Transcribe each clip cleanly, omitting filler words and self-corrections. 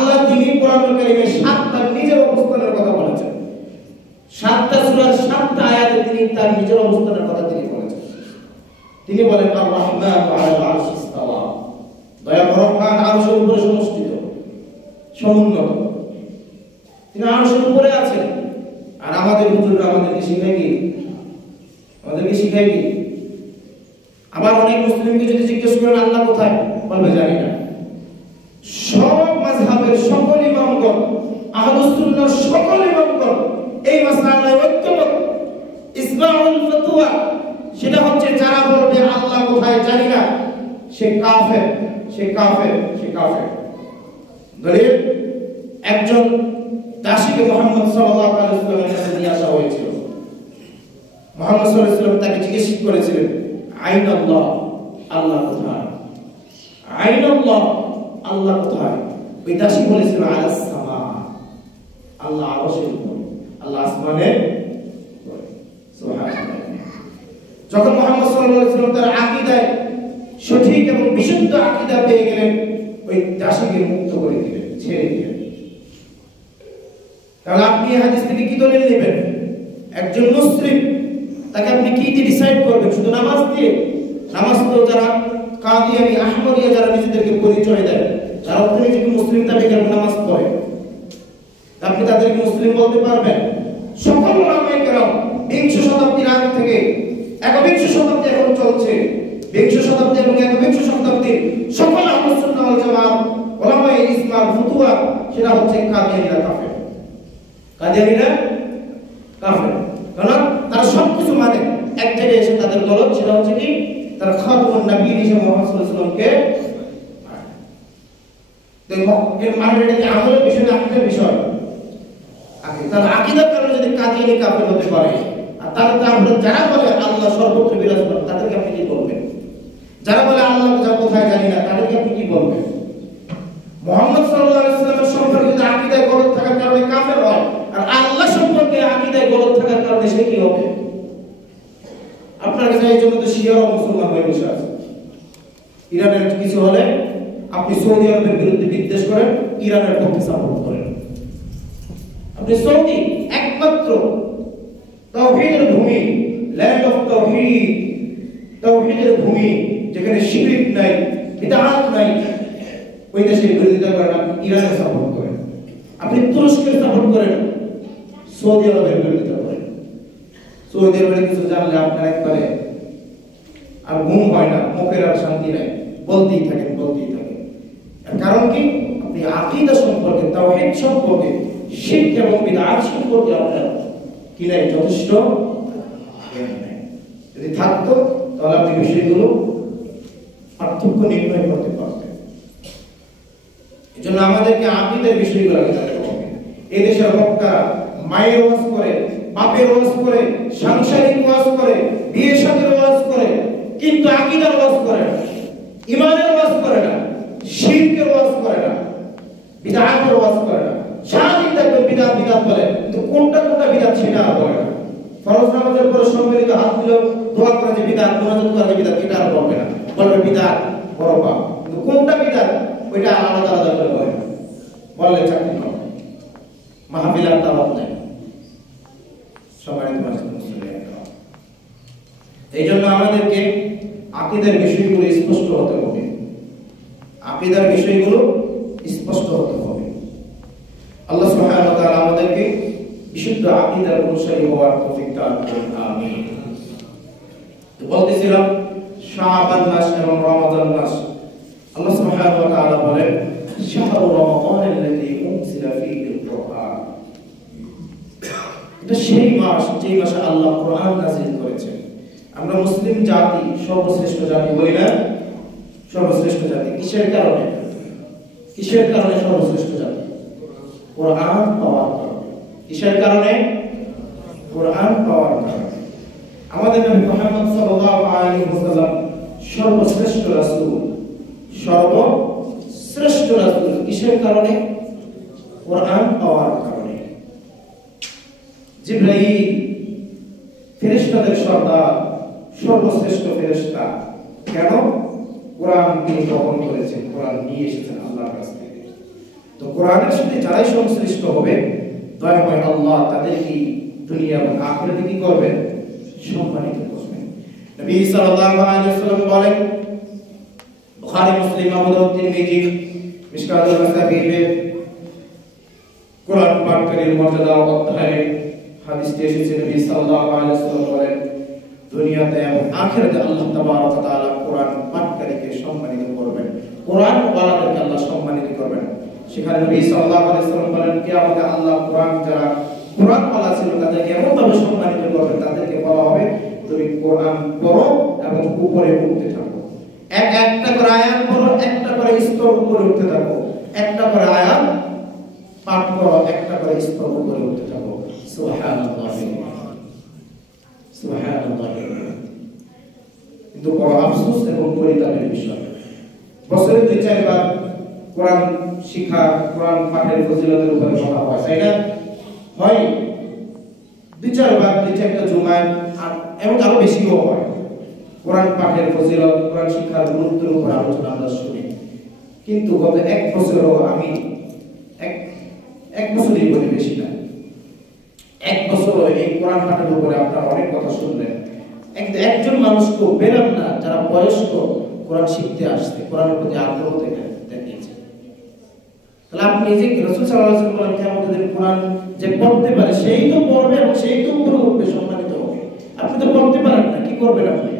আল্লাহ তিনি কোরআনুল কারীমে 7বার নিজের অবস্থানের কথা বলেছেন। 7টা সূরার 7টা আয়াতে তিনি তার নিজের অবস্থানের কথা তিনি বলেছেন। তিনি বলেন আর রহমান আলাল আরশি ইস্তাওয়া, দয়াময় রহমান আরশের উপরে সমষ্টিত, সমুন্নত, তিনি আরশের উপরে আছেন। আর আমাদের হুজুররা আমাদেরকে শিখায় কি? আমাদেরকে শিখায় কি? আবার অনেক মুসলিমকে যদি জিজ্ঞেস করেন আল্লাহ কোথায়, বলবে জানি না। সব মাযহাবের সকল ইমামগণ, আহলুস সুন্নাহর সকল ইমামগণ এই মাসআলায় ঐক্যমত। ইসমাউল ফতোয়া সেটা হচ্ছে যারা বলবে আল্লাহ কোথায় জানি না, সে কাফের, সে কাফের, সে কাফের। দলিল, একজন দাসীকে মুহাম্মদ সাল্লাল্লাহু আলাইহি ওয়াসাল্লামের কাছে নিয়ে আসা হয়েছিল। মুহাম্মদ সাল্লাল্লাহু আলাইহি ওয়াসাল্লাম তাকে জিজ্ঞেস করেছিলেন আইনাল্লাহ, আল্লাহ কোথায়? আইনাল্লাহ, আল্লাহ কোথায়? ওই দাসী বলেছিল আলাস সামা, আল্লাহ আরশের উপরে, আল্লাহ আসমানের উপরে। সুবহানাল্লাহ। যখন মুহাম্মদ সাল্লাল্লাহু আলাইহি ওয়াসাল্লাম তার আকীদায় সঠিক এবং বিশুদ্ধ আকীদা পেয়ে গেলেন, ওই দাসীকে মুক্ত করে দিলেন, ছেড়ে দিলেন। তাহলে আপনি এই হাদিস থেকে কি দলিল নেবেন? একজন মুসলিম তাকে আপনি কি দিয়ে ডিসাইড করবেন? শুধু নামাজ দিয়ে? নামাজ তো যারা কাদিয়ানি, আহমদিয়া যারা নিজেদেরকে পরিচয় দেয়, যারা নিজেকে মুসলিম দাবি করে নামাজ পড়ে, আপনি তাদেরকে মুসলিম বলতে পারবেন? সকল উলামায়ে কেরাম 20 শতাব্দীর আগে থেকে 21 শতাব্দী এখন চলছে, 20 শতাব্দী এবং 21 শতাব্দীর সকল আহলুস সুন্নাহ ওয়াল জামাত উলামায়ে ইজমার ফতোয়া সেটা হচ্ছে কাদিয়ানিরা কাফের, কাদিয়ানিরা কাফের। কারণ তারা সবকিছু মানে, এক জায়গায় এসে তাদের গলত সেটা হচ্ছে কি, তারা খাতামুন নবী হিসেবে মুহাম্মদ সাল্লাল্লাহু আলাইহি ওয়াসাল্লামকে মানে এটা আমলের বিষয় না, আকীদার বিষয়। তাহলে আকীদার কারণে যদি কাদিয়ানি কাফের হতে পারে, আর তাহলে আমরা যারা বলে আল্লাহ সর্বত্র বিরাজমান তাদেরকে আপনি কি বলবেন? যারা বলে আল্লাহ কোথায় জানি না তাদেরকে আপনি কি বলবেন? মুহাম্মদ সাল্লাল্লাহু আলাইহি ওয়াসাল্লামের সম্পর্কে যদি আকীদায় গলত থাকার কারণে কাফের হয়, আর আল্লাহ সম্পর্কে আকীদায় গলত থাকার কারণে সে কি হবে? আপনার কাছে এই জন্য তো শিয়ারা মুসলমান হয়ে বসে আছে। ইরানের কিছু হলে আপনি সৌদি আরবের বিরুদ্ধে বিদ্বেষ করেন, ইরানের পক্ষে সাপোর্ট করেন। আপনি সৌদি একমাত্র তাওহীদের ভূমি, ল্যান্ড অফ তাওহীদ, তাওহীদের ভূমি, যেখানে শিরক নাই, বিদআত নাই, ওই দেশের বিরোধিতা করেন, আপনি ইরানের সাপোর্ট করেন। আপনি তুরস্কের সাপোর্ট করেন, সৌদি আরবের বিরোধিতা করেন। সৌদি আরবের কিছু জানলে আপনার একবারে আর ঘুম হয় না, মুখের আর শান্তি নাই, বলতেই থাকেন, বলতেই থাকেন। কারণ কি? আপনি আকীদা সম্পর্কে, তাওহীদ সম্পর্কে, শিরক এবং বিদআত সম্পর্কে আপনার কি নাই? যথেষ্ট জ্ঞান নাই। যদি থাকতো তাহলে আপনি বিষয়গুলো পার্থক্য নির্ণয় করতে পারতেন। এজন্য আমাদেরকে আকীদার বিষয়গুলো জানতে হবে। এই দেশের বক্তারা মায়ের ওয়াজ করে, বাপের ওয়াজ করে, সাংসারিক ওয়াজ করে, বিয়ে শাদীর ওয়াজ করে, কিন্তু আকীদার ওয়াজ করে না, ঈমানের ওয়াজ করে না, শিরকের ওয়াজ করে না, বিদআতের ওয়াজ করে না। সারাদিন দেখবেন বিদআত বিদআত বলে, কিন্তু কোনটা কোনটা বিদআত সেটা আর বলে না। ফরজ নামাজের পরে সম্মিলিত হাত দিলে দোয়া করে যে বিদআত, মুনাজাত করে যে বিদআত, এটা আর বলবে না, বলবে বিদআত বড় পাপ। কিন্তু কোনটা বিদআত ওইটা আলাদা আলাদা করে বলে না, বললে চাকরি হবে, মাহফিল আর দাওয়াত নাই। এই জন্য আমাদেরকে আকীদার বিষয়গুলো স্পষ্ট হতে হবে, আকীদার বিষয়গুলো স্পষ্ট হতে হবে। আল্লাহ সুবহানাহু ওয়া তাআলা আমাদেরকে বিশুদ্ধ আকীদার অনুসারী হওয়ার তৌফিক দান করুন, আমিন। তো বলতেছিলাম শাবান মাস এবং রমাদান মাস, আল্লাহ সুবহানাহু ওয়া তাআলা বলেন শাহরু রমাদানাল্লাযী উনজিলা ফীহিল কুরআন, এটা সেই মাস যেই মাসে আল্লাহ কোরআন নাযিল করেছেন। আমরা মুসলিম জাতি সর্বশ্রেষ্ঠ জাতি বলি না? সর্বশ্রেষ্ঠ জাতি কিসের কারণে? কিসের কারণে সর্বশ্রেষ্ঠ জাতি? কোরআন পাওয়ার কারণে। কিসের কারণে? কোরআন পাওয়ার কারণে। আমাদের নবী মুহাম্মদ সাল্লাল্লাহু আলাইহি ওয়াসাল্লাম সর্বশ্রেষ্ঠ রাসূল, সর্বশ্রেষ্ঠ রাসূল কিসের কারণে? কোরআন পাওয়ার কারণে। জিবরাইল ফেরেশতাদের সর্দার, সর্বশ্রেষ্ঠ ফেরেশতা, কেন? কোরআন তিনি বহন করেছেন, কোরআন নিয়ে এসেছেন আল্লাহর কাছ থেকে। তো কোরআনের সাথে যারাই সংশ্লিষ্ট হবে দয়াময় আল্লাহ তাদেরকে দুনিয়া এবং আখিরাতে কি করবেন? সম্মানিত করবেন। নবী সাল্লাল্লাহু আলাইহি ওয়াসাল্লাম বলেন, বুখারী, মুসলিম, আবু দাউদ, তিরমিজি, মিশকাতুল মাসাবিহে কোরআন পাঠকারীর মর্যাদা অধ্যায়ে হাদিসটি এসেছে। নবী সাল্লাল্লাহু আলাইহি ওয়াসাল্লাম বলেন, দুনিয়াতে এবং আখিরাতে আল্লাহ তাবারক ওয়া তাআলা কোরআন পাঠকারীকে সম্মানিত করবেন, কোরআন ওয়ালাদেরকে আল্লাহ সম্মানিত করবেন। সেখানে নবী সাল্লাল্লাহু আলাইহি ওয়াসাল্লাম বলেন, কিয়ামতে আল্লাহ কোরআন যারা কোরআন ওয়ালা ছিল তাদেরকে এমন ভাবে সম্মানিত করবেন, তাদেরকে বলা হবে তুমি কোরআন পড়ো এবং উপরে উঠতে থাকো। একটা করে আয়াত পড়ো, একটা করে স্তর উপরে উঠতে থাকো, একটা করে আয়াত পাঠ করো, একটা করে স্তর উপরে উঠতে থাকো। সুবহানাল্লাহ, সুবহানাল্লাহ। কিন্তু বড় আফসোস এবং পরিতাপের বিষয়, বছরে 2-4 বার কোরআন শিক্ষা, কোরআন পাঠের ফজিলতের উপরে কথা হয়, তাই না? হয় 2-4 বার, 2-4টা জুমায়, আর এমন আরো বেশিও হয়। কোরআন পাঠের ফজিলত, কোরআন শিক্ষার গুরুত্বের উপর আলোচনা আমরা শুনি। কিন্তু গত 1 বছরও আমি এক বছরই বলি, বেশি না, 1 বছরও এই কোরআন পাঠের উপরে আপনারা অনেক কথা শুনলেন। একজন মানুষকে পেলাম না যারা বয়স্ক কোরআন শিখতে আসছে, কোরআনের প্রতি আগ্রহ দেখিয়েছে। তাহলে আপনি যে রাসূল সাল্লাল্লাহু আলাইহি ওয়াসাল্লাম বলেন, কিয়ামতের দিন কোরআন যে পড়তে পারে সেই তো পড়বে এবং সেই তো উপরে উঠবে, সম্মানিত হবে। আপনি তো পড়তে পারেন না, কি করবেন আপনি?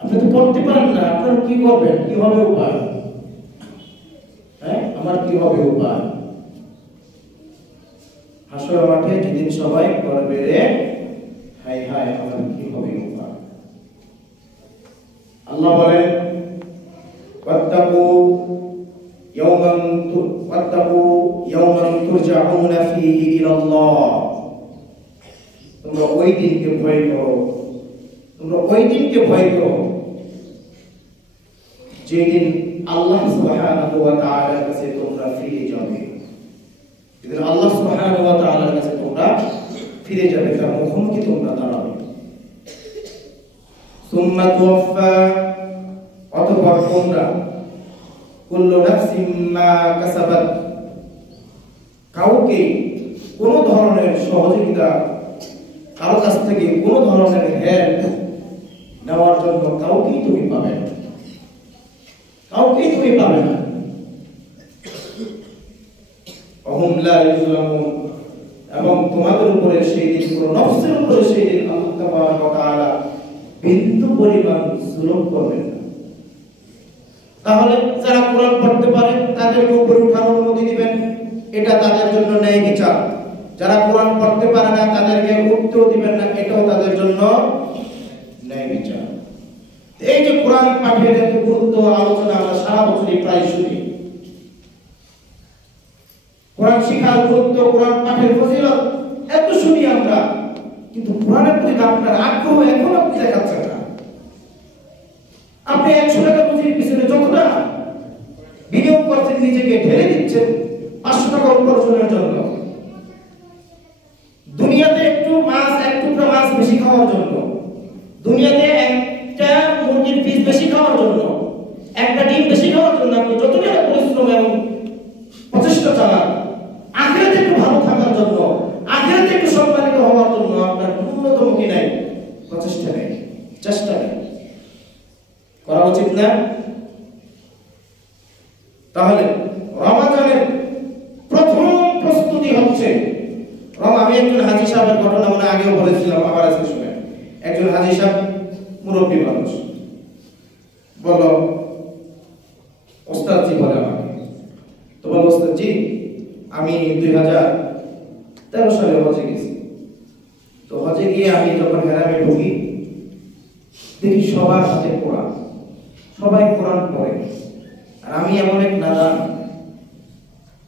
আপনি তো পড়তে পারেন না, আপনার কি করবেন? কি হবে উপায়? হ্যাঁ, আমার কি হবে উপায়? হাসরের মাঠে যেদিন সবাই করবে রে হায় হায়, আমার কি হবে উপায়? আল্লাহ বলেন, ওয়াত্তাকু ইয়াওমান তুরজাউনা ফীহি ইলাল্লাহ। তোমরা ওই দিনকে ভয় করো, তোমরা ওই দিনকে ভয় করো যেদিন আল্লাহ সুবহানাহু ওয়া তাআলার কাছে তোমরা ফিরে যাবে। যেদিন আল্লাহ সুবহানাহু ওয়া তাআলার কাছে তোমরা ফিরে যাবে, তার মুখোমুখি তোমরা দাঁড়াবে। সুম্মা তুওয়াফা, অতঃপর তোমরা কুল্লু নাফসিন মা কাসাবাত, কাউকে কোন ধরনের সহযোগিতা, কারো কাছ থেকে কোন ধরনের হেল্প নেওয়ার জন্য কাউকেই তুমি পাবে না, কাউকেই তুমি পাবে না। ওহুম লা ইউযলামুন, এবং তোমাদের উপরে সেই দিন, কোন নফসের উপরে সেই দিন আল্লাহ তাবারক ওয়া তাআলা বিন্দু পরিমাণ জুলুম করবেন না। তাহলে যারা কোরআন পড়তে পারে তাদেরকে উপরে উঠার অনুমতি দিবেন, এটা তাদের জন্য ন্যায় বিচার। যারা কোরআন পড়তে পারে না তাদেরকে উঠতেও দিবেন না, এটাও তাদের জন্য ন্যায় বিচার। এই যে কোরআন পাঠের এত গুরুত্ব আলোচনা আমরা সারা বছরই প্রায় শুনি, কোরআন শিক্ষার গুরুত্ব, কোরআন পাঠের ফজিলত এত শুনি আমরা, কিন্তু কোরআনের প্রতি আপনার আগ্রহ এখন আপনি দেখাচ্ছেন না। আপনি 100 টাকা পুঁজির পিছনে যতটা বিনিয়োগ করছেন, নিজেকে ঢেলে দিচ্ছেন 500 টাকা উপার্জনের জন্য, দুনিয়াতে একটু মাছ, এক টুকরা মাছ বেশি খাওয়ার জন্য, দুনিয়াতে একটা মুরগির পিস বেশি খাওয়ার জন্য, একটা ডিম বেশি খাওয়ার জন্য আপনি যত টাকা পরিশ্রম এবং প্রচেষ্টা চালান, আখিরাতে একটু ভালো থাকার জন্য, আখিরাতে একটু সম্মানিত হওয়ার জন্য আপনার ন্যূনতম কি নাই? প্রচেষ্টা নেই, চেষ্টা নেই, করা উচিত না? তাহলে রমাজানের প্রথম প্রস্তুতি হচ্ছে, আমি একজন হাজী সাহেবের ঘটনা মনে আগেও বলেছিলাম, আবার আজকে শুনেন। একজন হাজী সাহেব মুরব্বী মানুষ বলল, ওস্তাদ জি বলে আমাকে, তো বলল, ওস্তাদ জি আমি 2013 সালে হজে গেছি। তো হজে গিয়ে আমি যখন হেরামে ঢুকি, দেখি সবার হাতে কোরআন, সবাই কোরআন পড়ে, আর আমি এমন এক নাদান,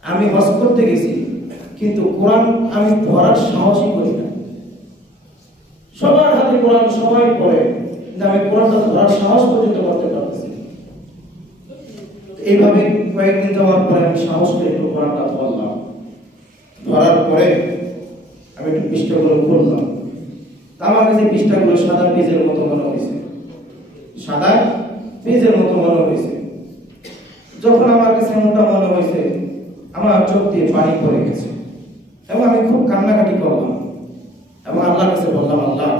আমি হজ করতে গেছি কিন্তু কোরআন আমি ধরার সাহসই করি না। সবার হাতে কোরআন, সবাই পড়ে, কিন্তু আমি কোরআনটা ধরার সাহস পর্যন্ত করতে পারতেছি। এইভাবে কয়েকদিন যাওয়ার পরে আমি সাহস করে একটু কোরআনটা ধরলাম, ধরার পরে আমি একটু পৃষ্ঠাগুলো খুললাম, আমার কাছে পৃষ্ঠাগুলো সাদা পেজের মতো মনে হয়েছে, সাদা পেজের মতো মনে হয়েছে। যখন আমার কাছে এমনটা মনে হয়েছে, হয়েছে আমার চোখ দিয়ে পানি পড়ে গেছে এবং আমি খুব কান্নাকাটি করলাম এবং আল্লাহর কাছে বললাম, আল্লাহ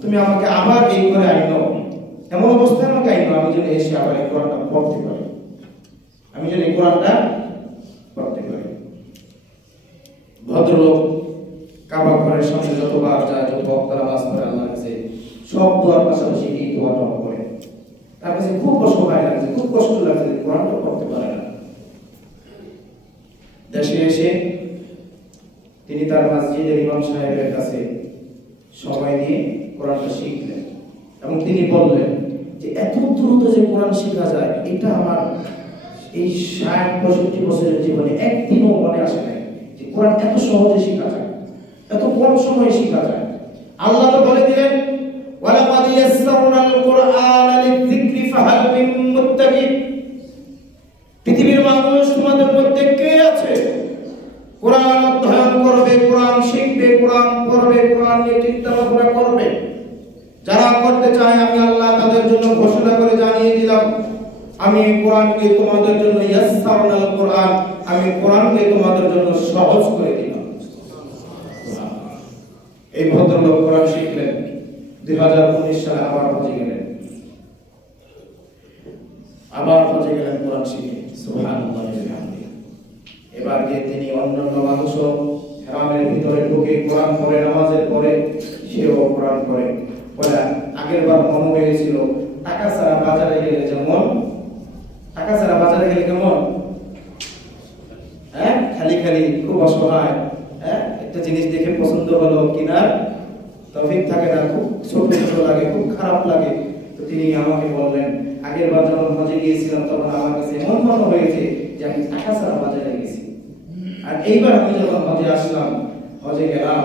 তুমি আমাকে আবার এই করে আইনো, এমন অবস্থায় আমাকে আইনো আমি যেন এসে আবার এই কোরআনটা পড়তে পারি, আমি যেন এই কোরআনটা পড়তে পারি। ভদ্রলোক কাবা ঘরের সামনে যতবার যায়, যত বক্তা নামাজ পড়ে আল্লাহর কাছে সব দোয়ার পাশাপাশি এই দোয়াটা করে। তার কাছে খুব অসহায় লাগছে, খুব কষ্ট লাগছে, কোরআনটা পড়তে পারে না। দেশে এসে তিনি তার মসজিদের ইমাম সাহেবের কাছে সময় দিয়ে কোরআনটা শিখলেন এবং তিনি বললেন যে এত দ্রুত যে কোরআন শেখা যায় এটা আমার এই ৬০-৬৫ বছরের জীবনে একদিনও মনে আসে নাই যে কোরআন এত সহজে শেখা যায়, এত কম সময়ে শেখা যায়। আল্লাহ তো বলে দিলেন, ওয়ালাকাদ ইয়াসসারনাল কুরআনা লিযিকরি ফাহাল মিন মুত্তাকিন। পৃথিবীর মানুষ তোমাদের মধ্যে কে আছে কোরআন অধ্যয়ন করবে, কোরআন শিখবে, কোরআন পড়বে, কোরআন নিয়ে চিন্তা ভাবনা করবে? যারা করতে চায় আমি আল্লাহ তাদের জন্য ঘোষণা করে জানিয়ে দিলাম, আমি কোরআনকে তোমাদের জন্য ইয়াসসারনাল কুরআন, আমি কোরআনকে তোমাদের জন্য সহজ করে দিলাম। এই ভদ্রলোক কোরআন শিখলেন, 2019 সালে আবার হজে গেলেন, কোরআন শিখে সুবহানাল্লাহ। এবার গিয়ে তিনি অন্যান্য মানুষও হারামের ভিতরে ঢুকে কোরআন পড়ে, নামাজের পরে সেও কোরআন পড়ে। বলে আগের বার মনে হয়েছিল টাকা ছাড়া বাজারে গেলে যেমন, টাকা ছাড়া বাজারে গেলে কেমন, হ্যাঁ খালি খালি খুব অসহায়, হ্যাঁ একটা জিনিস দেখে পছন্দ হলো কিনার তৌফিক থাকে না, খুব ছোট ছোট লাগে, খুব খারাপ লাগে। তো তিনি আমাকে বললেন, আগের বার যখন হজে গিয়েছিলাম তখন আমার কাছে এমন মনে হয়েছে যে আমি টাকা ছাড়া বাজারে গেছি, আর এইবার আমি যখন হজে আসলাম, হজে গেলাম,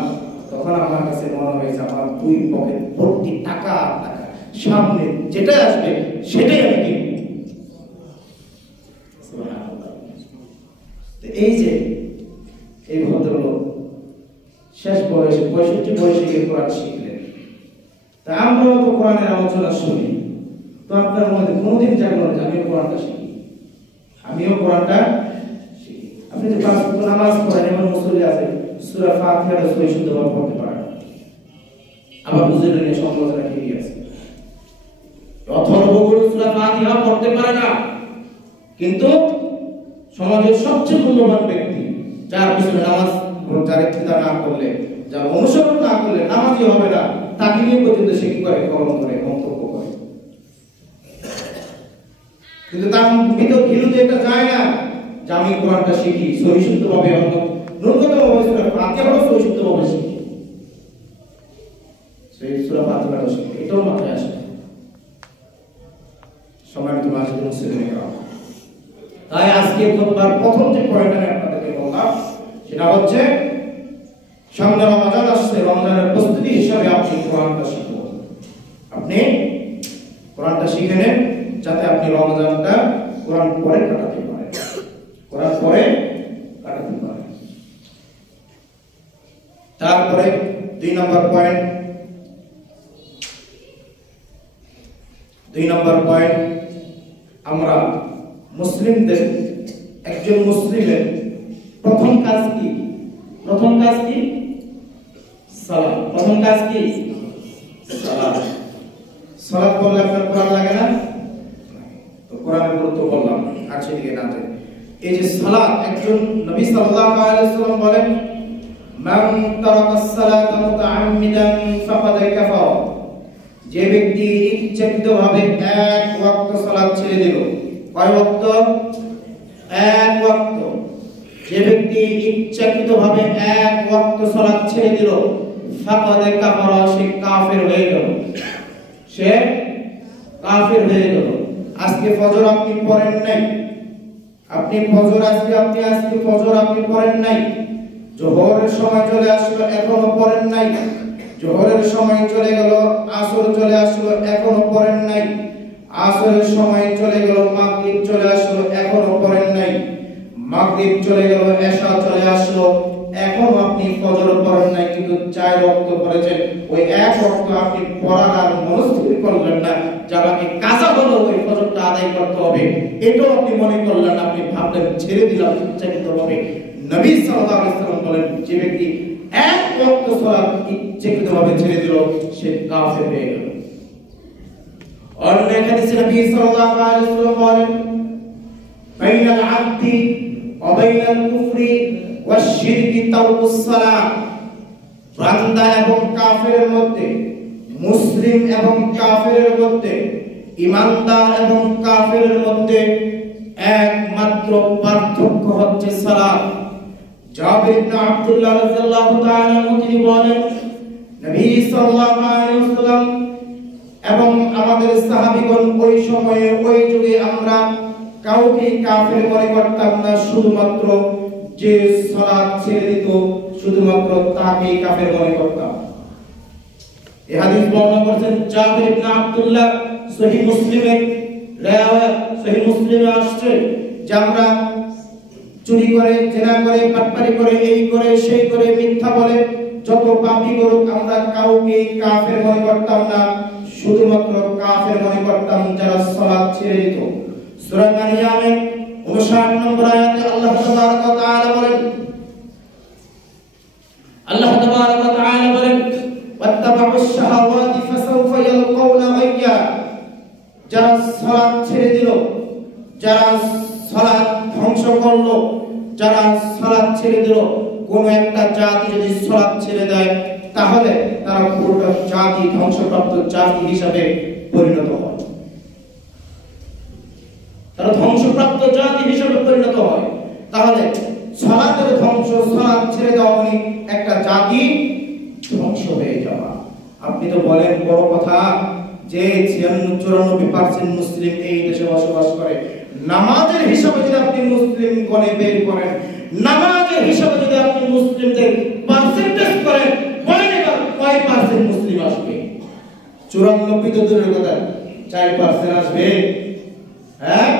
তখন আমার কাছে মনে হয়েছে আমার দুই পকেট ভর্তি টাকা, টাকা, সামনে যেটা আসবে সেটাই আমি কিনব। এই যে এই ভদ্রলোক শেষ বয়সে 65 বয়সে গিয়ে কোরআন শিখলেন। তা আমরাও তো কোরআনের আলোচনা শুনি, তো আপনার মধ্যে কোনোদিন জানলো না আমিও কোরআনটা শিখি, আমিও কোরআনটা শিখি। আপনি যে 5 ওয়াক্ত নামাজ পড়েন, এমন মুসল্লি আছে সূরা ফাতিহার সহি শুদ্ধভাবে পড়তে পারে না, আবার হুজুরের নিয়ে সমালোচনা কি আছে, অথর্বগুলো সূরা ফাতিহা পড়তে পারে না, কিন্তু সমাজের সবচেয়ে মূল্যবান ব্যক্তি, যার পিছনে নামাজ যার ইক্তিদা না করলে, যার অনুসরণ না করলে নামাজই হবে না, তাকে নিয়ে পর্যন্ত সে কি করে, কলম করে, মন্তব্য করে। কিন্তু তার ভিতর ঘিলুতে এটা যায় না যে আমি কোরআনটা শিখি সহিষ্ণুভাবে, ন্যূনতম অবস্থায় ফাতিহা সহিষ্ণুভাবে শিখি, সেই সূরা ফাতিহাটা শিখি, এটাও মাথায় আসে। সম্মানিত মুসলিম, তাই আজকে খুতবার প্রথম যে পয়েন্ট আমি আপনাদেরকে বললাম সেটা হচ্ছে সামনে রমজান আসছে, রমজানের প্রস্তুতি হিসাবে আপনি কোরআনটা শিখুন। আপনি কোরআনটা শিখে নেন যাতে আপনি রমজানটা কোরআন পড়ে কাটাতে পারেন, কোরআন পড়ে কাটাতে পারেন। তারপরে 2 নম্বর পয়েন্ট, আমরা মুসলিমদের, একজন মুসলিমের প্রথম কাজ কি? সালাত। প্রথম কাজ কি? সালাত। সালাত পড়লে আপনার কোরআন লাগে না? তো কোরআনের গুরুত্ব বললাম, আর সেদিকে না যায়। এই যে সালাত, একজন নবী সাল্লাল্লাহু আলাইহি ওয়াসাল্লাম বলেন, মান তারাকাস সালাতা মুতাআম্মিদান ফাকাদ কাফারা। যে ব্যক্তি ইচ্ছাকৃতভাবে এক ওয়াক্ত সালাত ছেড়ে দিল, কয় ওয়াক্ত? এক ওয়াক্ত। যে ব্যক্তি ইচ্ছাকৃতভাবে এক ওয়াক্ত সালাত ছেড়ে দিল, ফাকাদ কাফারা, সে কাফের হয়ে গেল, সে কাফের হয়ে গেল। আজকে ফজর আপনি পড়েন নাই, আপনি ফজর আজকে ফজর আপনি পড়েন নাই, জোহরের সময় চলে আসলো এখনো পড়েন নাই, জোহরের সময় চলে গেল, আসর চলে আসলো এখনো পড়েন নাই, আসরের সময় চলে গেল, মাগরিব চলে আসলো এখনো পড়েন নাই, মাগরিব চলে গেল, এশা চলে আসলো এখন আপনি ফজর পড়েন নাই কিন্তু 4 ওয়াক্ত পড়েছেন, ওই এক ওয়াক্ত আপনি পড়ার আর মনস্থির করলেন না যে আমাকে কাজা হলো ওই ফজরটা আদায় করতে হবে, এটাও আপনি মনে করলেন, আপনি ভাবলেন ছেড়ে দিলাম ইচ্ছাকৃতভাবে। নবী সাল্লাল্লাহু আলাইহি ওয়াসাল্লাম বলেন যে ব্যক্তি এক ওয়াক্ত সালাত ইচ্ছাকৃতভাবে ছেড়ে দিল সে কাফের হয়ে গেল। অন্য হাদিসে নবী সাল্লাল্লাহু আলাইহি ওয়াসাল্লাম বলেন বাইনাল আবদি ওয়া বাইনাল কুফরি ওয়াশ শিরকি তারকুস সালাত, বান্দা এবং কাফেরের মধ্যে, মুসলিম এবং কাফেরের মধ্যে, ঈমানদার এবং কাফেরের মধ্যে একমাত্র পার্থক্য হচ্ছে সালাত। জাবির ইবনে আব্দুল্লাহ রাদিয়াল্লাহু তাআলা তিনি বলেন নবী সাল্লাল্লাহু আলাইহি ওয়াসাল্লাম এবং আমাদের সাহাবীগণ ওই সময়ে ওই যুগে আমরা কাউকে কাফের মনে করতাম না, শুধুমাত্র যে সালাত ছেড়ে দিত শুধুমাত্র তাকেই কাফের মনে করতাম। এই হাদিস বর্ণনা করেছেন জাবির ইবনে আব্দুল্লাহ, সহিহ মুসলিমের riwayat, সহিহ মুসলিমে আসছে যে আমরা চুরি করে, জেনা করে, পাটপারি করে, এই করে, সেই করে, মিথ্যা বলে যত পাপী করুক আমরা কাউকে কাফের মনে করতাম না, শুধুমাত্র কাফের মনে করতাম যারা সালাত ছেড়ে দিত। সূরা মারিয়ামের 59 নম্বর আয়াতে আল্লাহ তাবারক ওয়া তাআলা বলেন ওয়াত্তাবাউশ শাহাওয়াতি ফাসাউফা ইয়ালকাউনা গায়্যা, যারা সালাত ছেড়ে দিল, যারা সালাত ধ্বংস করলো, যারা সালাত ছেড়ে দিল, কোন একটা জাতি যদি সালাত ছেড়ে দেয় তাহলে তারা পুরোটা জাতি ধ্বংসপ্রাপ্ত জাতি হিসাবে পরিণত হয়, তারা ধ্বংসপ্রাপ্ত জাতি হিসাবে পরিণত হয়। তাহলে সালাতের ধ্বংস, সালাত ছেড়ে দেওয়া মানে একটা জাতি ধ্বংস হয়ে যাওয়া। আপনি তো বলেন বড় কথা যে 94% মুসলিম এই দেশে বসবাস করে, নামাজের হিসাবে যদি আপনি মুসলিম গণে বের করেন, নামাজের হিসাবে যদি আপনি মুসলিমদের পার্সেন্টেজ করেন, বলেন এবার কয় পার্সেন্ট মুসলিম আসবে? 94 তো দূরের কথা, 4% আসবে। হ্যাঁ,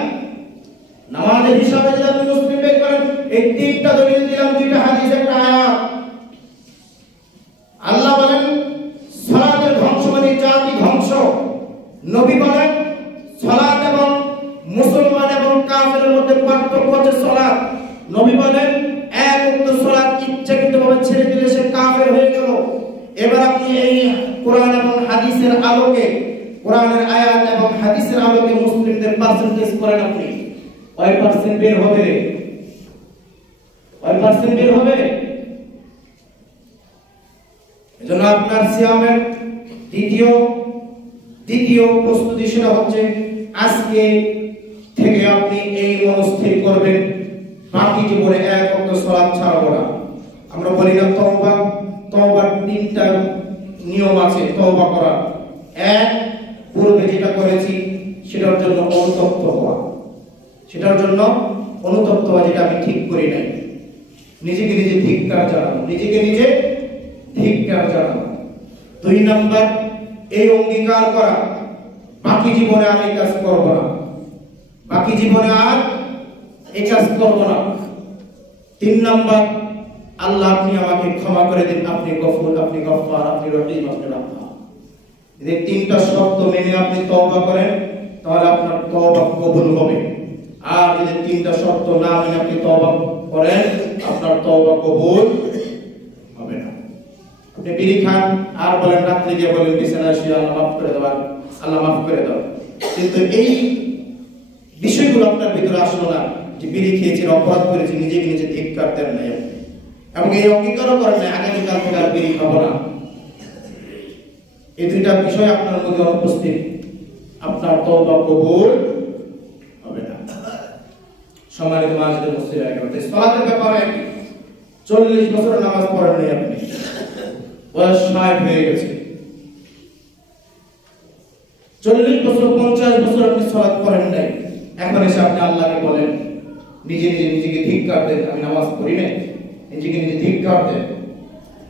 নামাজের হিসাবে যদি আপনি মুসলিম বের করেন, এই তিনটা দলিল দিলাম, দুইটা হাদিস, একটা আয়াত। আল্লাহ বলেন সালাতের ধ্বংস মানে জাতি ধ্বংস, নবী বলেন সালাত এবং মুসলমান এবং কাফেরের মধ্যে পার্থক্য হচ্ছে সালাত। নবী বলেন এক ওয়াক্ত সালাত ইচ্ছাকৃতভাবে ছেড়ে দিলে সে কাফের হয়ে গেল। এবার আপনি এই কোরআন এবং হাদিসের আলোকে, কোরআনের আয়াত এবং হাদিসের আলোকে মুসলিমদের পার্সেন্টেজ করেন, আপনি কয় পার্সেন্ট বের হবে? কয় পার্সেন্ট বের হবে? এজন্য আপনার সিয়ামের দ্বিতীয় প্রস্তুতি সেটা হচ্ছে আজকে থেকে আপনি এই মনস্থির করবেন বাকি জীবনে এক ওয়াক্ত সালাত ছাড়বো না। আমরা বলি না তওবার 3টা নিয়ম আছে তওবা করার। এক, পূর্বে যেটা করেছি সেটার জন্য অনুতপ্ত হওয়া, সেটার জন্য অনুতপ্ত হওয়া, যেটা আমি ঠিক করি নাই, নিজেকে নিজে ধিক্কার জানানো, নিজেকে নিজে ধিক্কার জানানো। 2 নাম্বার, এই অঙ্গীকার করা বাকি জীবনে আর এই কাজ করব না, বাকি জীবনে আর এই কাজ করব না। 3 নাম্বার, আল্লাহ আপনি আমাকে ক্ষমা করে দিন, আপনি গফুর, আপনি গফফার, আপনি রহিম, আপনি রাহমান। এই 3টা শর্ত মেনে আপনি তওবা করেন তাহলে আপনার তওবা কবুল হবে। আর যদি 3টা শর্ত না মেনে আপনি তওবা করেন আপনার তওবা কবুল হবে না। আপনি বিড়ি খান আর বলেন রাত্রে গিয়ে বলেন বিছানায় শুয়ে আল্লাহ মাফ করে দাও, আল্লাহ মাফ করে দাও, কিন্তু এই বিষয়গুলো আপনার ভিতরে আসলো না যে বিড়ি খেয়েছি, অপরাধ করেছি, নিজেকে নিজে ধিক্কার দেন নাই এবং এই অঙ্গীকারও করেন নাই আগামীকাল থেকে আর বিড়ি খাবো না। এই 2টা বিষয় আপনার মধ্যে অনুপস্থিত, আপনার তওবা কবুল হবে না। সম্মানিত মাসিদের মুসলিম একমাত্র সালাতের ব্যাপারে 40 বছর নামাজ পড়েন নাই আপনি, বয়স 60 হয়ে গেছে, 40 বছর 50 বছর আপনি সালাত করেন নাই, এখন এসে আপনি আল্লাহকে বলেন, নিজেকে ধিক্কার দেন, আমি নামাজ পড়ি নাই, নিজেকে নিজে ধিক্কার দেন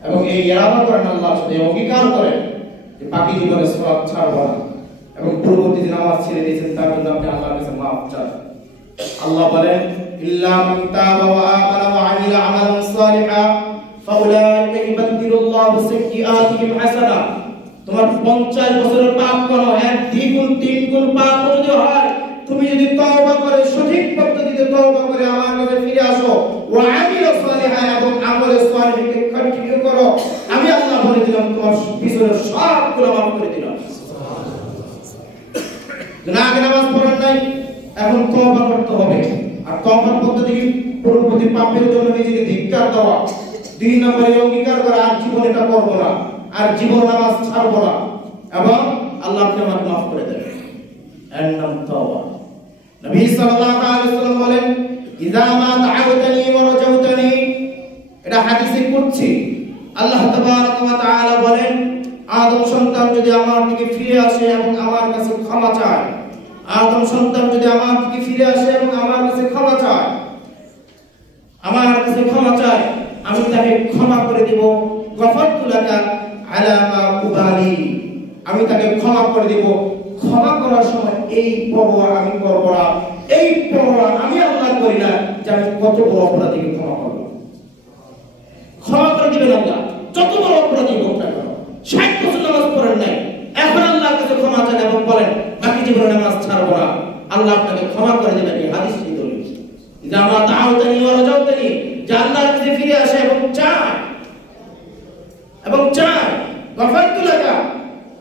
এবং এই ইরাদা করেন, আল্লাহর সাথে অঙ্গীকার করেন যে বাকি জীবনে সালাত ছাড়ব না এবং পূর্ববর্তী যে নামাজ ছেড়ে দিয়েছেন তার জন্য আপনি আল্লাহর কাছে মাফ চান। আল্লাহ বলেন ইল্লা মান তাবা ওয়া আমানা ওয়া আমিলা আমালান সালিহা ফাউলাইকা ইউবাদদিলুল্লাহু সাইয়্যাতিহিম হাসানা। তোমার 50 বছরের পাপ করো, 1 দ্বিগুণ 3 গুণ পাপ যদি হয়, তুমি যদি তওবা করে সঠিক পদ্ধতিতে তওবা করে আমার কাছে ফিরে আসো, ওয়া আমিলু সালিহান, এবং আমলে সালিহকে কন্টিনিউ করো, আমি আল্লাহ বলে দিলাম তোমার পিছনের সবগুলো মাফ করে দিলাম। আগে নামাজ পড়েন নাই, এখন তওবা করতে হবে। আর তওবার পদ্ধতি পূর্ববর্তী পাপের জন্য নিজেকে ধিক্কার দেওয়া, 2 নম্বরে অঙ্গীকার করা আর জীবনে এটা করব না, আর জীবন নামাজ ছাড়ব না, এবং আল্লাহ আপনি আমাকে মাফ করে দেবেন। এর নাম তওবা। নবী সাল্লাল্লাহু আলাইহি ওয়াসাল্লাম বলেন, ইযা মা দাআউতানি ওয়া রাজাউতানি, এটা হাদিসে কুদসি। আল্লাহ তাবারক ওয়া তাআলা বলেন, আদম সন্তান যদি আমার দিকে ফিরে আসে এবং আমার কাছে ক্ষমা চায়, আদম সন্তান যদি আমার দিকে ফিরে আসে এবং আমার কাছে ক্ষমা চায়, আমার কাছে ক্ষমা চায়, আমি তাকে ক্ষমা করে দেব। গফারতু লাকা আলা মা উবালি, আমি তাকে ক্ষমা করে দেব। ক্ষমা করার সময় এই পরোয়া আমি করব না, এই পরোয়া আমি আল্লাহ করি না যে আমি কত বড় অপরাধীকে ক্ষমা করব। ক্ষমা করে দিবেন আল্লাহ, যত বড় অপরাধী হোক না কেন। 60 বছর নামাজ পড়েন নাই, এখন আল্লাহর কাছে ক্ষমা চান এবং বলেন বাকি জীবনে নামাজ ছাড়ব না, আল্লাহ আপনাকে ক্ষমা করে দেবেন। এই হাদিস কি দলিল? ইযা মা দাআউতানি ওয়া রাজাউতানি, যে আল্লাহর কাছে ফিরে আসে এবং চায় গফারতু লাকা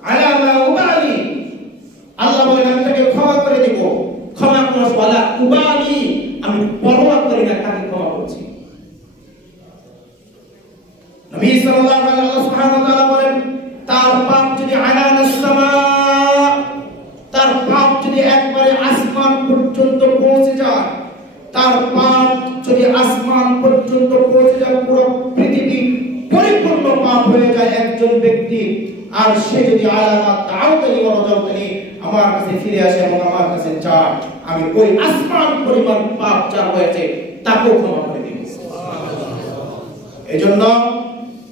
আলা মা উবালি, আল্লাহ বলেন আমি তাকে ক্ষমা করে দেব। ক্ষমা করার ওয়ালা উবালি, আমি পরোয়া করি না কাকে ক্ষমা করছি। নবী সাল্লাল্লাহু আলাইহি ওয়াসাল্লাম বলেন, তার পাপ যদি আনানাস সামা, তার পাপ যদি একবারে আসমান পর্যন্ত পৌঁছে যায়, তার পাপ যদি আসমান পর্যন্ত পৌঁছে যায়, পুরো পৃথিবী পরিপূর্ণ পাপ হয়ে যায় একজন ব্যক্তি, আর সে যদি আলামা দাআউতানি ওয়া রাজাউতানি, আমার কাছে ফিরে আসে এবং আমার কাছে চায়, আমি ওই আসমান পরিমাণ পাপ যার হয়েছে তাকেও ক্ষমা করে দেব। এজন্য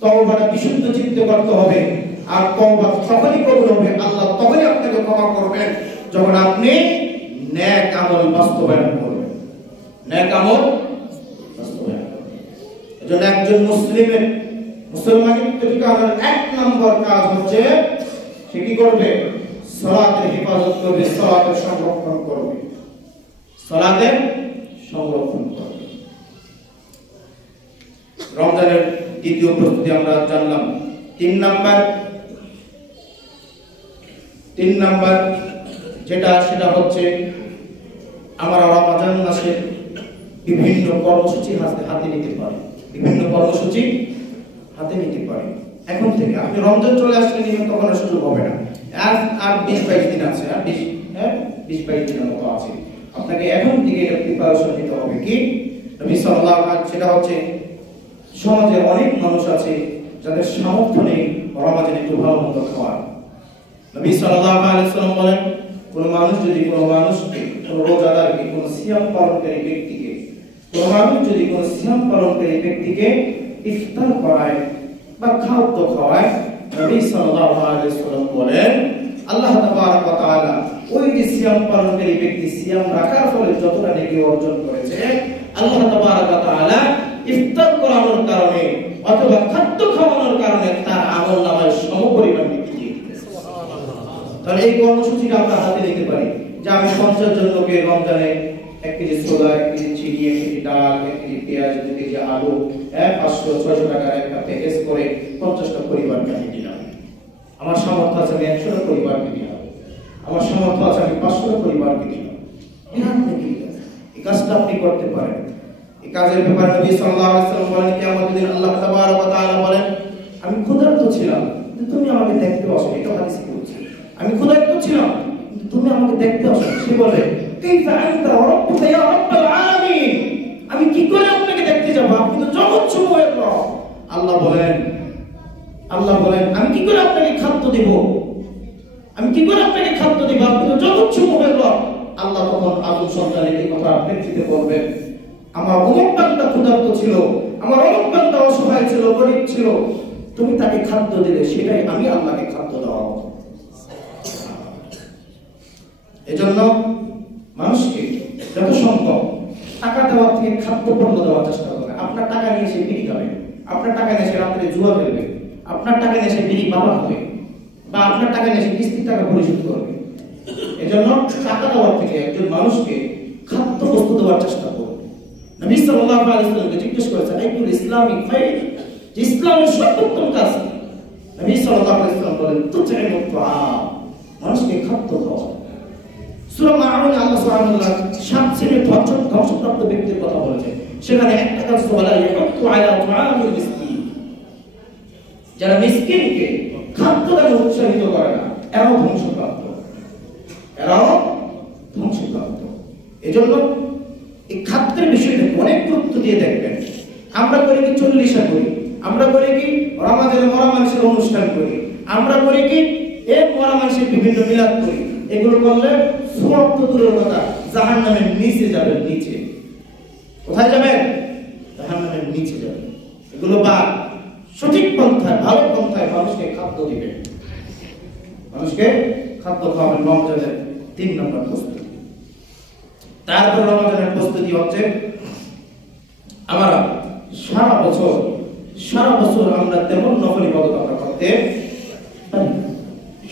তওবাটা বিশুদ্ধ চিত্তে করতে হবে। আর তওবা তখনই কবুল হবে, আল্লাহ তখনই আপনাকে ক্ষমা করবেন যখন আপনি নেক আমল বাস্তবায়ন করবেন। নেক আমল বাস্তবায়ন। এজন্য একজন মুসলমানিত্ব ঠিকানার 1 নম্বর কাজ হচ্ছে সে কি করবে? সালাতের হেফাজত করবে, সালাতের সংরক্ষণ করবে, সালাতের সংরক্ষণ করবে। রমজানের দ্বিতীয় প্রস্তুতি আমরা জানলাম। 3 নাম্বার সেটা হচ্ছে আমরা রমজান মাসে বিভিন্ন কর্মসূচি হাতে নিতে পারি, এখন থেকে। আপনি রমজান চলে আসলে নিবেন, তখন আর সুযোগ হবে না। আর 20-22 দিন আছে, আর 20-22 দিনের মতো আছে। আপনাকে এখন থেকে এটা প্রিপারেশন নিতে হবে। কি নবী সাল্লাল্লাহু আলাইহি, সেটা হচ্ছে সমাজে অনেক মানুষ আছে যাদের সামর্থ্য নেই রমজানে একটু ভালো মতো খাওয়ার। নবী সাল্লাল্লাহু আলাইহি ওয়াসাল্লাম বলেন, কোন রোজাদারকে, কোন সিয়াম পালনকারী ব্যক্তিকে ইফতার করায় বা খাদ্য খাওয়ায়, নবী সাল্লাল্লাহু আলাইহি ওয়াসাল্লাম বলেন, আল্লাহ তাবারক ওয়া তাআলা ওই যে সিয়াম পালনকারী ব্যক্তি সিয়াম রাখার ফলে যতটা নেকি অর্জন করেছে, আল্লাহ তাবারক ওয়া তাআলা ইফতার করানোর কারণে অথবা খাদ্য খাওয়ানোর কারণে তার আমলনামায় সমপরিমাণ নেকি দিয়ে দিবেন। তাহলে এই কর্মসূচিটা আমরা হাতে নিতে পারি যে আমি 50 জন লোকের রমজানে 1 কেজি ছোলা, 1 কেজি চিনি, 1 কেজি ডাল, 1 কেজি পেঁয়াজ, 2 কেজি আলু, 500-600 টাকার একটা প্যাকেজ করে 50টা পরিবারকে আমি দিলাম। আমার সামর্থ্য আছে আমি 100টা পরিবারকে দিলাম, আমার সামর্থ্য আছে আমি 500টা পরিবারকে দিলাম। এই কাজটা আপনি করতে পারেন। এই কাজের ব্যাপারে নবী সাল্লাল্লাহু আলাইহি ওয়াসাল্লাম বলেন, কিয়ামতের দিন আল্লাহ তাবারক ওয়া তাআলা বলেন, আমি ক্ষুধার্ত ছিলাম কিন্তু তুমি আমাকে দেখতে আসো। এটা হাদিসে বলছে, আমি ক্ষুধার্ত ছিলাম কিন্তু তুমি আমাকে দেখতে আসো। সে বলে, কাইফা আনতা রাব্বুকা ইয়া রাব্বাল আলামিন, আমি কি করে আপনাকে দেখতে যাব? আপনি তো জগৎসমূহের রব। আল্লাহ বলেন আমি কি করে আপনাকে খাদ্য দেব? আপনি তো জগৎসমূহের রব। আল্লাহ তখন আদম সন্তানের এই কথা প্রেক্ষিতে বলবেন, আমার অমুক বান্দা ক্ষুধার্ত ছিল, আমার অমুক বান্দা অসহায় ছিল, গরীব ছিল, তুমি তাকে খাদ্য দিলে, সেটাই আমি আল্লাহকে খাদ্য দেওয়া। এজন্য মানুষকে যত সম্ভব টাকা দেওয়ার থেকে খাদ্য পণ্য দেওয়ার চেষ্টা করবে। আপনার টাকা নিয়ে সে বিড়ি খাবে, আপনার টাকা নিয়ে সে রাত্রে জুয়া খেলবে, আপনার টাকা নিয়ে সে বিড়ি বাবা হবে, বা আপনার টাকা নিয়ে সে কিস্তির টাকা পরিশোধ করবে। এজন্য টাকা দেওয়ার থেকে একজন মানুষকে খাদ্য বস্তু দেওয়ার চেষ্টা করুন। নবী সাল্লাল্লাহু আলাইহি ওয়াসাল্লামকে জিজ্ঞেস করেছেন আইয়ুল ইসলামি খায়র, যে ইসলামের সর্বোত্তম কাজ কি? নবী সাল্লাল্লাহু আলাইহি ওয়াসাল্লাম বলেন তুতইমুত তাআম, মানুষকে খাদ্য খাওয়া। সূরা মাউনে আল্লাহ সুবহানাহু ওয়া তাআলা 7 শ্রেণীর ধ্বংসপ্রাপ্ত ব্যক্তির কথা বলেছেন। সেখানে একটা কাজ বলা ইয়াকুতু আলা তুআমিল মিসকিন, যারা মিসকিনকে খাদ্য দানে উৎসাহিত করে না, এরাও ধ্বংসপ্রাপ্ত, এরাও ধ্বংসপ্রাপ্ত। এজন্য এই খাদ্যের বিষয়টা অনেক গুরুত্ব দিয়ে দেখবেন। আমরা করি কি 40 করি, আমরা করি কি রমাদানে মরা মানুষের অনুষ্ঠান করি, আমরা করি কি এই মরা মানুষের বিভিন্ন মিলাদ করি। এগুলো করলে সওয়াব তো দূরের কথা, জাহান্নামের নিচে যাবেন। নিচে কোথায় যাবেন? জাহান্নামের নিচে যাবেন। এগুলো বা সঠিক পন্থায়, ভালো পন্থায় মানুষকে খাদ্য দিবেন, মানুষকে খাদ্য খাওয়াবেন। রমজানের 3 নম্বর প্রস্তুতি। তারপর রমজানের প্রস্তুতি হচ্ছে আমরা সারা বছর আমরা তেমন নফল ইবাদত আমরা করতে পারি,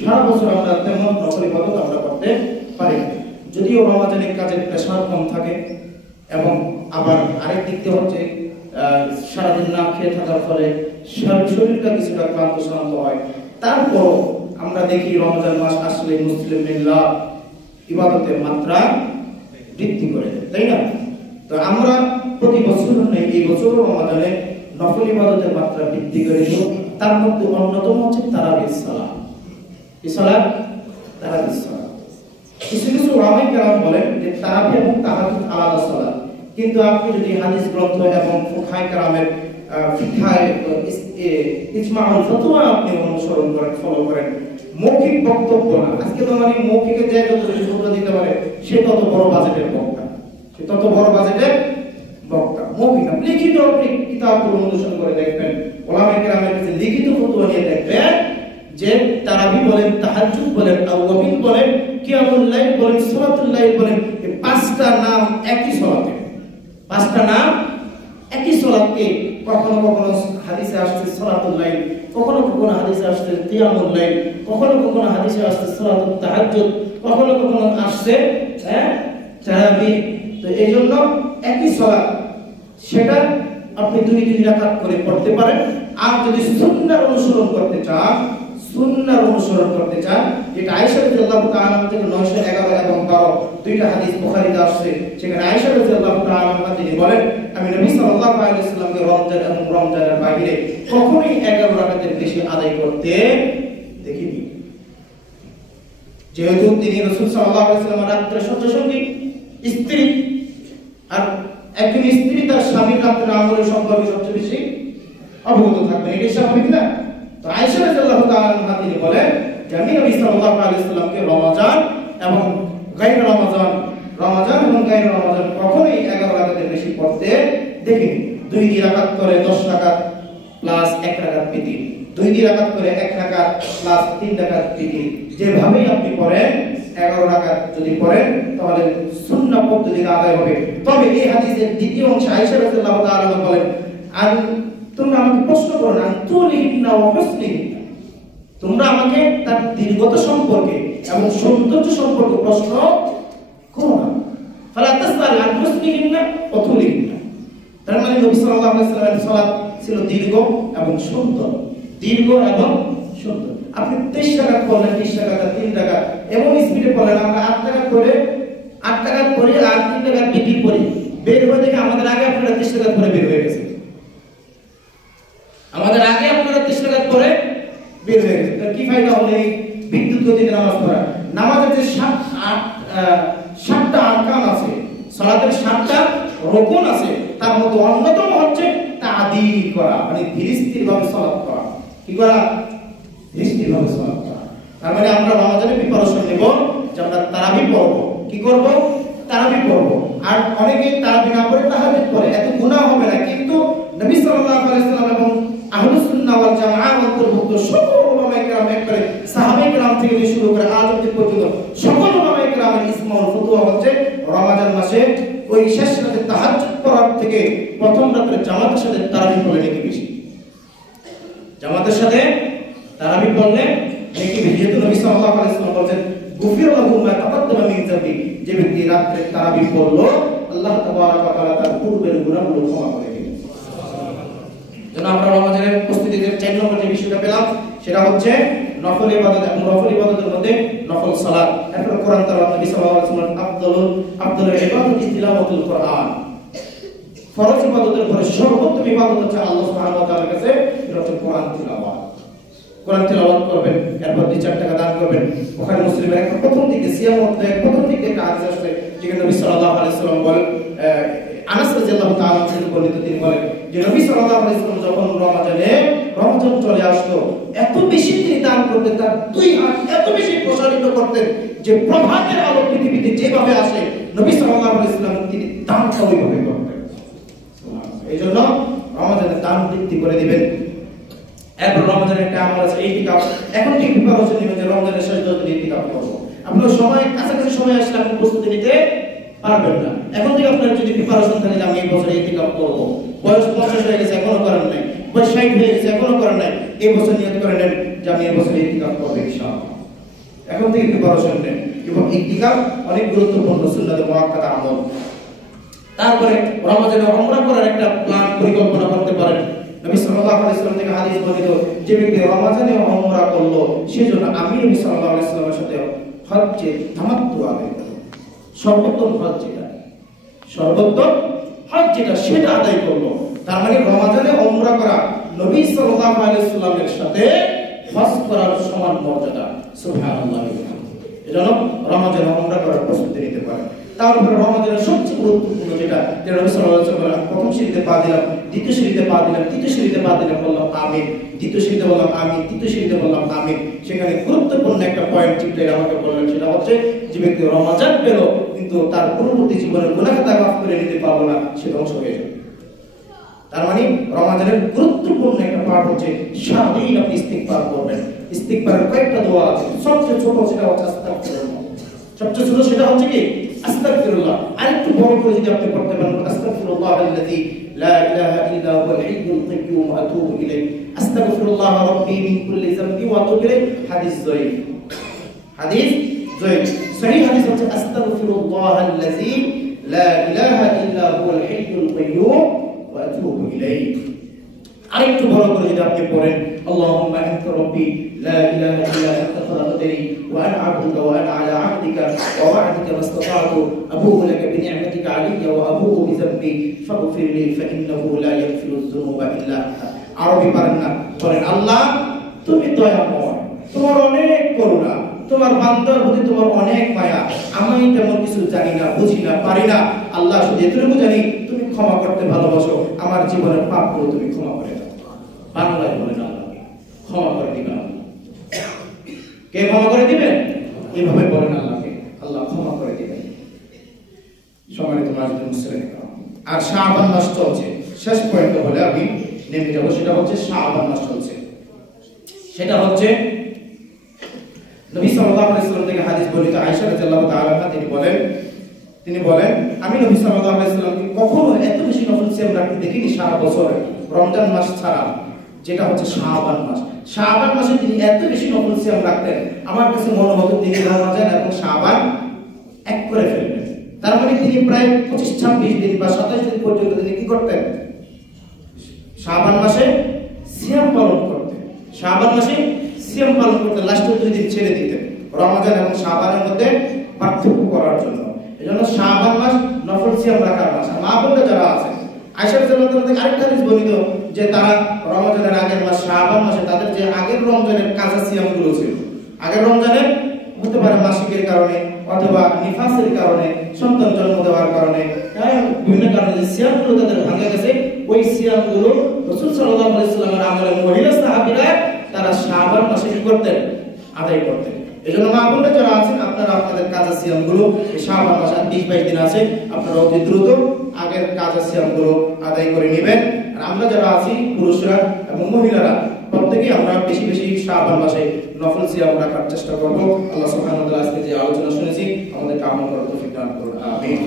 সারা বছর আমরা তেমন নফল ইবাদত আমরা করতে পারি। যদিও রমজানের কাজের প্রেশার কম থাকে, এবং আবার আরেক দিক দিয়ে হচ্ছে সারাদিন না খেয়ে থাকার ফলে শরীরটা কিছুটা ক্লান্ত শ্রান্ত হয়। তারপর আমরা দেখি রমজান মাস আসলে মুসলিমরা ইবাদতের মাত্রা বৃদ্ধি করে দেয়, তাই না? তো আমরা প্রতি বছর এই বছরও রমজানে নফল ইবাদতের মাত্রা বৃদ্ধি করে দেব। তার মধ্যে অন্যতম হচ্ছে তারাবির সালাত। এই সালাত তারাবির সালাত। কিছু ওলামায়ে কেরাম বলেন যে তারাবি এবং তাহাজ্জুদ আলাদা সালাত, কিন্তু আপনি যদি হাদিস গ্রন্থ এবং ফুকাহায়ে কেরামের ইজমাউল ফতোয়া আপনি অনুসরণ করেন, ফলো করেন, মৌখিক বক্তব্য না। আজকে তো মানে মৌখিকে যে যত ফতোয়া দিতে পারে সে তত বড় বাজেটের বক্তা, সে তত বড় বাজেটের বক্তা। মৌখিক না, লিখিত আপনি কিতাবগুলো অনুসরণ করে দেখবেন, ওলামায়ে কেরামের কাছে লিখিত ফতোয়া নিয়ে দেখবেন যে তারাবি বলেন, তাহাজ্জুদ বলেন, আওয়াবিন বলেন, কিয়ামুল লাইল বলেন, সালাতুল লাইল বলেন, এই 5টা নাম একই সালাতে, 5টা নাম একই সালাতকে কখনো কখনো হাদিসে আসছে সালাতুল লাইল, কখনো কখনো হাদিসে আসছে কিয়ামুল লাইল, কখনো কখনো হাদিসে আসছে সালাতুত তাহাজ্জুদ, কখনো কখনো আসছে তারাবি। তো এইজন্য একই সালাত, সেটা আপনি 2 রাকাত করে পড়তে পারেন। আর যদি সুন্নাহর অনুসরণ করতে চান, যেটা আয়েশা রাদিয়াল্লাহু তাআলা থেকে 911 এবং 12 দুইটা হাদিস বুখারীতে আসছে, সেখানে আয়েশা রাদিয়াল্লাহু তাআলা তিনি বলেন আমি নবী সাল্লাল্লাহু আলাইহি ওয়াসাল্লামকে রমজান এবং রমজানের বাইরে কখনোই 11 রাকাতের বেশি আদায় করতে দেখিনি। যেহেতু তিনি রাসূল সাল্লাল্লাহু আলাইহি ওয়াসাল্লামের রাত্রে শয্যাসঙ্গী স্ত্রী, আর একজন স্ত্রী তার স্বামীর রাত্রে আমলের সম্পর্কে সবচেয়ে বেশি অবগত থাকবেন, এটা স্বাভাবিক না? তো আয়েশা রাদিয়াল্লাহু তাআলা তিনি বলেন যে আমি নবী সাল্লাল্লাহু আলাইহি ওয়াসাল্লামকে রমজান এবং গায়র রমজান কখনোই 11 রাকাতের বেশি পড়তে দেখিনি। 2 রাকাত করে 10 রাকাত প্লাস 1 রাকাত বিতির, 2 রাকাত করে 1 রাকাত প্লাস 3 রাকাত বিতির, যেভাবেই আপনি পড়েন 11 রাকাত যদি পড়েন তাহলে সুন্নাহ পদ্ধতিতে আদায় হবে। তবে এই হাদিসের দ্বিতীয় অংশে আয়েশা রাদিয়াল্লাহু তাআলা বলেন আর তোমরা আমাকে প্রশ্ন করো না তুলিহিন্না ওয়া হুসনিহিন্না, তোমরা আমাকে তার দীর্ঘতা সম্পর্কে এবং সৌন্দর্য সম্পর্কে প্রশ্ন করো না। ফালা তাসআল আন হুসনিহিন্না ওয়া তুলিহিন্না। তার মানে নবী সাল্লাল্লাহু আলাইহি ওয়াসাল্লামের সালাত ছিল দীর্ঘ এবং সুন্দর, দীর্ঘ এবং সুন্দর। আপনি 23 রাকাত পড়লেন, 20 রাকাত, 3 রাকাত এমন স্পিডে পড়লেন, আমরা 8 রাকাত করে 8 রাকাত পড়ি আর 3 রাকাত বিতির পড়ি, বের হয়ে দেখে আমাদের আগে আপনারা 30 রাকাত পড়ে বের হয়ে গেছে, আমাদের আগে আপনারা 30 রাকাত পড়ে বের হয়ে গেছে। তার কি ফায়দা হলো এই বিদ্যুৎ গতিতে নামাজ পড়া? নামাজের যে 7টা আরকান আছে, সালাতের 7টা রুকুন আছে, তার মধ্যে অন্যতম হচ্ছে তাদিল করা, মানে ধীরস্থিরভাবে সালাত করা। কি করা? ধীরস্থিরভাবে সালাত করা। তার মানে আমরা রমজানে প্রিপারেশন নেব যে আমরা তারাবি পড়ব। কি করব? তারাবি পড়ব। আর অনেকেই তারাবি না পড়ে তাহাজ্জুদ পড়ে, এত গুনাহ হবে না, কিন্তু নবী সাল্লাল্লাহু আলাইহি ওয়াসাল্লাম এবং আহলুস সুন্নাহ ওয়াল জামাআহ অন্তর্ভুক্ত সকল উলামায়ে কেরাম, একবারে সাহাবায়ে কেরাম থেকে শুরু করে আজ অবধি পর্যন্ত সকল উলামায়ে কেরামের ইজমাউল ফতোয়া হচ্ছে রমজান মাসে ওই শেষ রাতে তাহাজ্জুদ পড়ার থেকে প্রথম রাতে জামাতের সাথে তারাবি পড়লে নাকি বেশি। জামাতের সাথে তারাবি পড়লে নেকি বেশি। যেহেতু নবী সাল্লাল্লাহু আলাইহি ওয়াসাল্লাম বলেছেন গুফির লাহু মা তাকাদ্দামা মিন যামবি, যে ব্যক্তি রাতে তারাবি পড়লো আল্লাহ তাবারক ওয়া তাআলা তার পূর্বের গুনাহগুলো ক্ষমা করে দিবেন। যেন আমরা রমজানের প্রস্তুতিতে 4 নম্বর যে বিষয়টা পেলাম সেটা হচ্ছে নফল ইবাদত, এবং নফল ইবাদতের মধ্যে নফল সালাত, এরপর কোরআন তেলাওয়াত। নবী সাল্লাল্লাহু আলাইহি ওয়াসাল্লাম আফদলুল ইবাদতি তিলাওয়াতুল কোরআন, ফরজ ইবাদতের পরে সর্বোত্তম ইবাদত হচ্ছে আল্লাহ সুবহানাহু ওয়া তাআলার কাছে এটা হচ্ছে কোরআন তিলাওয়াত। কোরআন তিলাওয়াত করবেন, এরপর 2-4 টাকা দান করবেন। বুখারী মুসলিমের প্রথম দিকে সিয়ামের মধ্যে প্রথম দিকে একটা হাদিস আসছে যেখানে নবী সাল্লাল্লাহু আলাইহি ওয়াসাল্লাম বলেন, আনাস রাদিয়াল্লাহু তাআলা থেকে বর্ণিত, তিনি বলেন যে নবী সাল্লাল্লাহু আলাইহি ওয়াসাল্লাম যখন রমজান চলে আসতো এত বেশি তিনি দান করতেন, তার 2 হাত এত বেশি প্রসারিত করতেন যে প্রভাতের আলো পৃথিবীতে যেভাবে আসে নবী সাল্লাল্লাহু আলাইহি ওয়াসাল্লাম তিনি দানটা ওইভাবে করতেন। এইজন্য রমজানে দান বৃদ্ধি করে দিবেন। এরপর রমজানের একটা আমল আছে ইতিকাফ। এখন ঠিক প্রিপারেশন নিবেন যে রমজানের শেষ 10 দিন ইতিকাফ করব। আপনার সময় কাছাকাছি সময় আসলে আপনি প্রস্তুতি নিতে পারবেন না। এখন থেকে আপনার যদি প্রিপারেশন থাকে যে আমি এই বছর ইতিকাফ করব, বয়স 50 হয়ে গেছে এখনো করেন নাই, বয়স 60 হয়ে গেছে এখনো করেন নাই, এই বছর নিয়ত করে নেন যে আমি এই বছর ইতিকাফ করব ইনশাআল্লাহ। এখন থেকে প্রিপারেশন নেন। এবং ইতিকাফ অনেক গুরুত্বপূর্ণ সুন্নাতে মুআক্কাদা আমল। তারপরে রমজানে উমরা করার একটা প্ল্যান পরিকল্পনা করতে পারেন। নবী সাল্লাল্লাহু আলাইহি ওয়াসাল্লাম থেকে হাদিস বর্ণিত, যে ব্যক্তি রমজানে উমরা করলো সেজন্য আমি নবী সাল্লাল্লাহু আলাইহি ওয়াসাল্লামের সাথে হজ্জে তামাত্তু আদায় করব। সর্বোত্তম হজ যেটা, সর্বোত্তম হজ যেটা সেটা আদায় করলো। তার মানে রমজানে উমরা করা নবী সাল্লাল্লাহু আলাইহি ওয়াসাল্লামের সাথে হজ করার সমান মর্যাদা। সুবহানাল্লাহ। এজন্য রমজানে উমরা করার প্রস্তুতি নিতে পারেন। তারপরে রমজানের সবচেয়ে গুরুত্বপূর্ণ যেটা নবী সাল্লাল্লাহু আলাইহি ওয়াসাল্লাম প্রথম সিঁড়িতে পা দিলাম, দ্বিতীয় সিঁড়িতে পা দিলাম, তৃতীয় সিঁড়িতে পা দিলাম, বললাম আমিন, দ্বিতীয় সিঁড়িতে বললাম আমিন, তৃতীয় সিঁড়িতে বললাম আমিন। সেখানে গুরুত্বপূর্ণ একটা পয়েন্ট জিবরাইল আমাকে বললেন, সেটা হচ্ছে যে ব্যক্তি রমজান পেল কিন্তু তার পরবর্তী জীবনের গুনাহ খাতা মাফ করে নিতে পারলো না, সে ধ্বংস হয়ে যাবে। তার মানে রমজানের গুরুত্বপূর্ণ একটা পার্ট হচ্ছে সারাদিন আপনি ইস্তিগফার করবেন। ইস্তিগফারের কয়েকটা দোয়া আছে, সবচেয়ে ছোট সেটা হচ্ছে আস্তাগফিরুল্লাহ। সবচেয়ে ছোট সেটা হচ্ছে কি আস্তাগফিরুল্লাহ। আরেকটু বড় করে যদি আপনি করতে পারেন আস্তাগফিরুল্লাহ আল্লাযী লা ইলাহা ইল্লা হুয়াল হাইয়ুল কাইয়্যুম ওয়া আতুবু ইলাইহি, আস্তাগফিরুল্লাহ রাব্বি মিন কুল্লি যামবি ওয়া আতুবু ইলাইহি। হাদিস জয়ীফ, হাদিস জয়ীফ। সহিহ হাদিস হচ্ছে আস্তাগফিরুল্লাহ আল্লাযী লা ইলাহা ইল্লা হুয়াল হাইয়ুল কাইয়্যুম ওয়া আতুবু ইলাইহি। আরেকটু বড় করে যদি আপনি পড়েন আল্লাহুম্মা আনতা রাব্বি লা ইলাহা ইল্লা আনতা খালাকতানি ওয়া আনা আবদুকা ওয়া আনা আলা আহদিকা ওয়া ওয়া'দিকা মাস্তাতা'তু আবুউ লাকা বিনি'মাতিকা আলাইয়া ওয়া আবুউ বিযামবি ফাগফির লি ফাইন্নাহু লা ইয়াগফিরুয যুনুবা ইল্লা আনতা। আরবি পারেন না, বলেন আল্লাহ তুমি দয়াময়, তোমার অনেক করুণা, তোমার বান্দার প্রতি তোমার অনেক মায়া, আমি তেমন কিছু জানি না, বুঝি না, পারি না। আল্লাহ শুধু এতটুকু জানি তুমি ক্ষমা করতে ভালোবাসো, আমার জীবনের পাপগুলো তুমি ক্ষমা করে দাও। বাংলায় বলেন আল্লাহকে ক্ষমা করে দিবেন। কে ক্ষমা করে দিবেন? এভাবে বলেন আল্লাহকে, আল্লাহ ক্ষমা করে দিবেন। সম্মানিত মুসলিম, আর শাবান মাস চলছে, শেষ পয়েন্ট বলে আমি নেমে যাব, সেটা হচ্ছে শাবান মাস চলছে। সেটা হচ্ছে নবী সাল্লাল্লাহু আলাইহি ওয়াসাল্লাম থেকে হাদিস বর্ণিত, আয়েশা রাদিয়াল্লাহু তাআলা আনহা তিনি বলেন আমি নবী সাল্লাল্লাহু আলাইহি ওয়াসাল্লামকে কখনো এত বেশি নফল সিয়াম রাখতে দেখিনি সারা বছরে, রমজান মাস ছাড়া, যেটা হচ্ছে শাবান মাস। শাবান মাসে তিনি এত বেশি নফল সিয়াম রাখতেন, আমার কাছে মনে হতো তিনি রমজান এবং শাবান এক করে ফেলবেন। তার মানে তিনি প্রায় 25-26 দিন বা 27 দিন পর্যন্ত তিনি কি করতেন? শাবান মাসে সিয়াম পালন করতেন। শাবান মাসে সিয়াম পালন করতে লাস্টের 2 দিন ছেড়ে দিতেন রমজান এবং শাবানের মধ্যে পার্থক্য করার জন্য। এজন্য শাবান মাস নফল সিয়াম রাখার মাস। মা বোনরা যারা আছে, আয়েশা রাদিয়াল্লাহু তাআলা থেকে আরেকটা হাদিস বর্ণিত যে তারা রমজানের আগের মাস শাবান মাসে তাদের যে আগের রমজানের কাজা সিয়ামগুলো ছিল, আগের রমজানে হতে পারে মাসিকের কারণে অথবা নিফাসের কারণে, সন্তান জন্ম দেওয়ার কারণে, বিভিন্ন কারণে যে সিয়ামগুলো তাদের ভাঙে গেছে, ওই সিয়ামগুলো রাসূল সাল্লাল্লাহু আলাইহি ওয়াসাল্লামের আমলে মহিলা সাহাবীরা তারা শাবান মাসে কি করতেন? আদায় করতেন। এজন্য মা বোনরা যারা আছেন আপনারা আপনাদের কাজা সিয়ামগুলো এই শাবান মাসে 20-22 দিন আছে, আপনারা অতি দ্রুত আগের কাজা সিয়ামগুলো আদায় করে নেবেন। আর আমরা যারা আছি পুরুষরা এবং মহিলারা প্রত্যেকেই আমরা বেশি বেশি শাবান মাসে নফল সিয়াম রাখার চেষ্টা করব। আল্লাহ সুবহানাহু ওয়া তাআলা আজকে যে আলোচনা শুনেছি আমাদেরকে আমল করার তৌফিক দান করুন। আমিন।